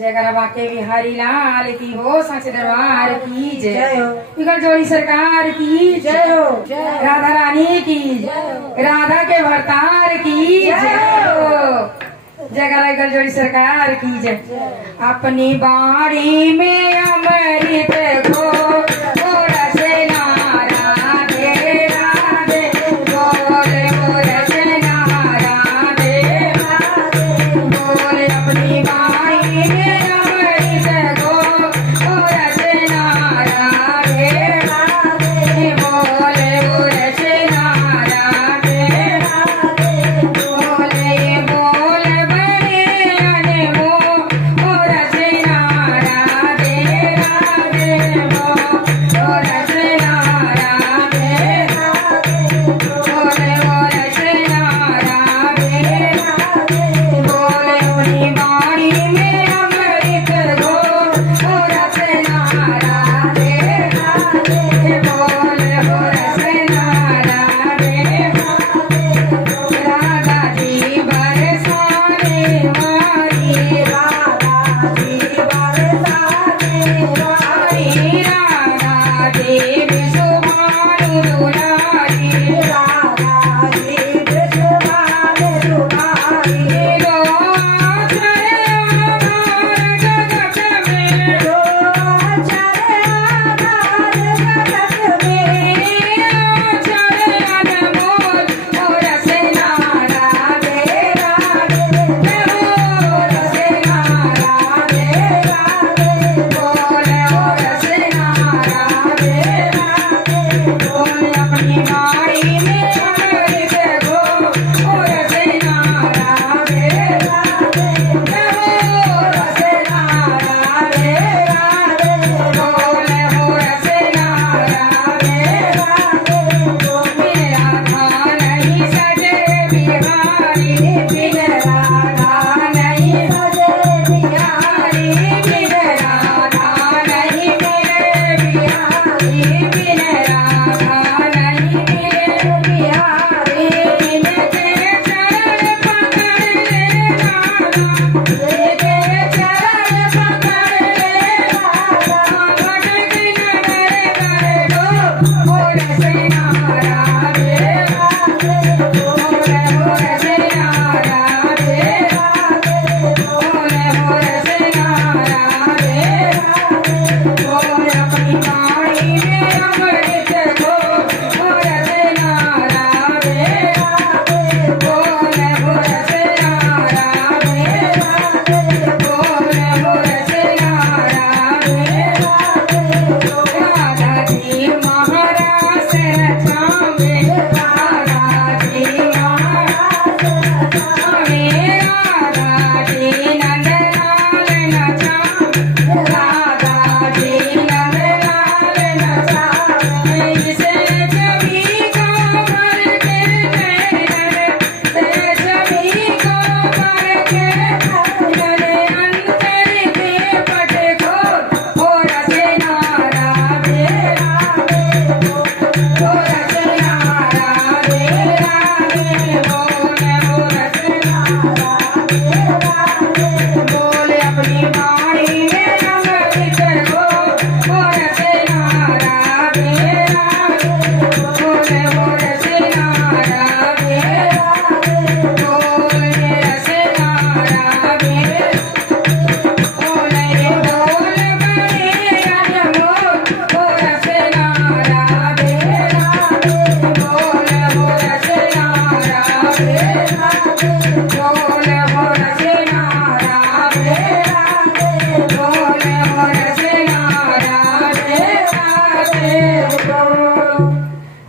जयकारा बाके बिहारी लाल की हो, सांचे दरबार की जय हो, इकर जोड़ी सरकार की जय हो, राधा रानी की राधा के भरतार की जय हो, जयकारा इकर जोड़ी सरकार की जय। अपनी बाड़ी में अमृत घो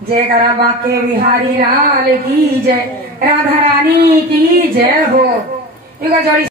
जयकारा बाके बिहारी लाल की जय, राधा रानी की जय हो।